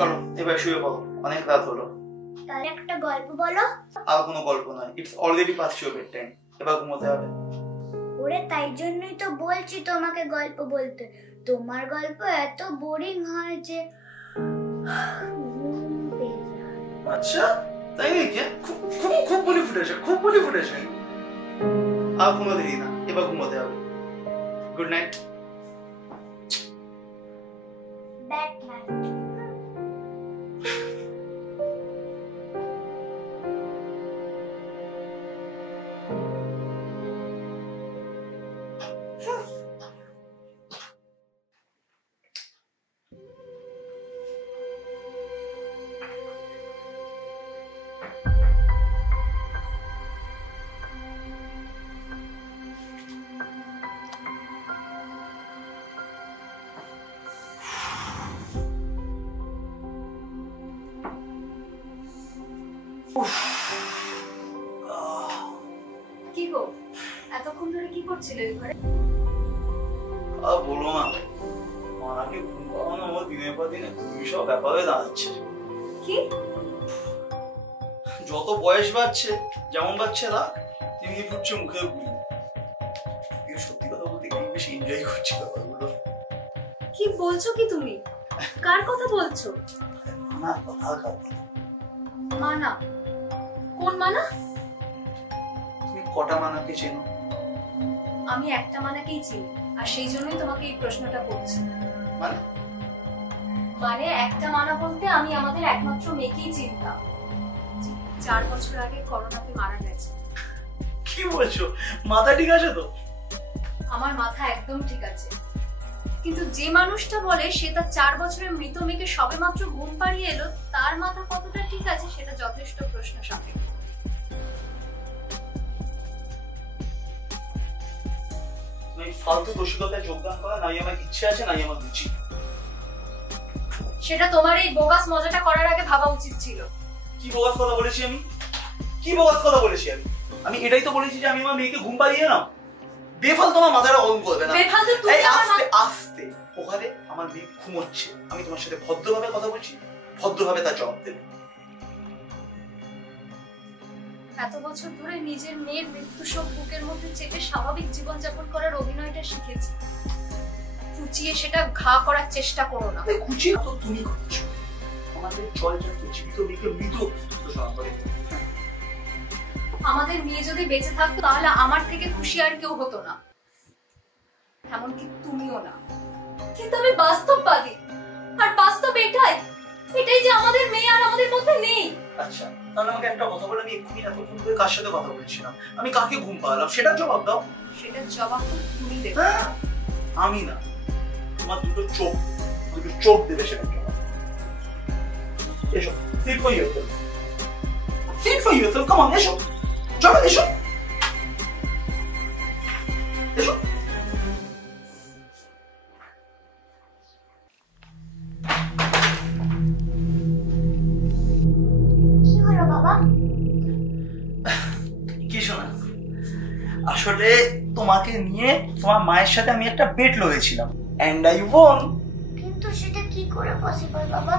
চলো এবার শুয়ে পড়ো, অনেক রাত হলো। তাহলে একটা গল্প বলো। আর কোনো গল্প নয়, it's already past your bed time, এবার ঘুমোতে হবে। ওরে তাই জন্যই তো বলছি তোমাকে গল্প বলতে। তোমার গল্প এত বোরিং হয় যে আচ্ছা তাই নাকি? খুব বলি ফুটেছে, খুব বলি ফুটেছে। আর কোনো দেরি না, এবার ঘুমোতে হবে। Good night. Bad night. কি গো, এতক্ষণ ধরে কি করছিলে ঘরে? বলো না, মাকে ঘুম পাড়ানো আমার দিনের পর দিনে খুবই সব ব্যাপারে দাঁড়াচ্ছে। কি? যত বয়স বাড়ছে, যেমন বাড়ছে রাগ, তেমনি ফুটছে মুখে গুলি। কিন্তু সত্যি কথা বলতে কি বেশি এনজয় করছি ব্যাপারগুলো। কি বলছো কি তুমি? কার কথা বলছো? না কথা কথা। মানা? কোন মানা? তুমি কটা মানাকে চেনো? আমি একটা মানাকেই চিনি, আর সেই জন্যই তোমাকে এই প্রশ্নটা করছি। মানে একটা মানা বলতে আমি আমাদের একমাত্র মেয়েকেই চিনতাম, 4 বছর আগে করোনাতে মারা গেছে। কি বলছো? মাথা ঠিক আছে তো? আমার মাথা একদম ঠিক আছে, কিন্তু যে মানুষটা বলে সে তার 4 বছরের মৃত মেয়েকে সবেমাত্র ঘুম পাড়িয়ে এলো, তার মাথা কতটা ঠিক আছে সেটা যথেষ্ট প্রশ্ন সাপেক্ষ। ফালতু দোষিকতায় যোগদান করা নাই আমার ইচ্ছে আছে, নাই আমার রুচি। সেটা তোমার এই বোগাস মজাটা করার আগে ভাবা উচিত ছিল। কি বোগাস কথা বলেছি আমি? কি বোগাস কথা বলেছি আমি? আমি এটাই তো বলেছি যে আমি আমার মেয়েকে ঘুম পাড়িয়ে নাও। বেফালতু তোমার মাথাটা গরম করবে না। বেফালতু তুমি আস্তে আস্তে। ওখানে আমার মেয়ে ঘুমোচ্ছে, আমি তোমার সাথে ভদ্রভাবে কথা বলছি, ভদ্রভাবে তার জবাব দেবে। এত বছর ধরে নিজের মেয়ের মৃত্যু শোক বুকের মধ্যে চেপে স্বাভাবিক জীবনযাপন করার অভিনয়টা শিখেছি, খুঁচিয়ে সেটা ঘা করার চেষ্টা করো না। খুঁচিয়ে তো তুমি করছো। আমাদের জলজাত জীবিত মেয়েকে মৃত ঘোষণা করে। আমাদের মেয়ে যদি বেঁচে থাকতো তাহলে আমার থেকে খুশি আর কেউ হতো না, এমনকি তুমিও না। কিন্তু আমি বাস্তববাদী, আর বাস্তব এটাই যে আমাদের মেয়ে আর আমাদের মধ্যে নেই। আচ্ছা তাহলে আমাকে একটা কথা বলে, আমি এক্ষুনি এতক্ষণ ধরে কার সাথে কথা বলছিলাম, আমি কাকে ঘুম পাড়ালাম সেটার জবাব দাও। সেটার জবাব তো তুমি দেবে। আমি না, তোমার দুটো চোখ দেবে সেটার জবাব। এসো, sit for yourself. Sit for yourself, come on, এসো। চলো এসো। এসো। কি হলো বাবা? কিছু না, আসলে তোমাকে নিয়ে তোমার মায়ের সাথে আমি একটা বেট লড়েছিলাম and I won। কিন্তু সেটা কি করে পসিবল বাবা?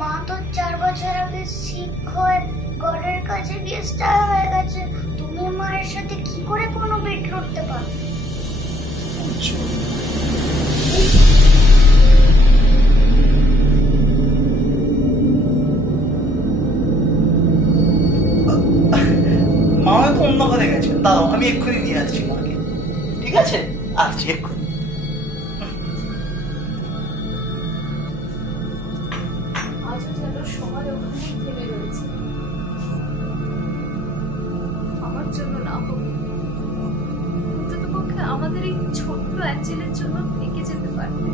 মা তো 4 বছর আগে শিখ হয়ে গডের কাছে গিয়ে স্টার হয়ে গেছে। তুমি মায়ের সাথে কি করে কোনো বেট লড়তে পারো? মা তো অন্য ঘরে গেছে, দাঁড়াও আমি এক্ষুনি নিয়ে আসছি মাকে। ঠিক আছে, আসছি এক্ষুনি। আজও যেন সময় ওখানেই থেমে রয়েছে, আমার জন্য না হোক, অন্ততপক্ষে আমাদের এই ছোট্ট অ্যাঞ্জেলের জন্য থেকে যেতে পারবে।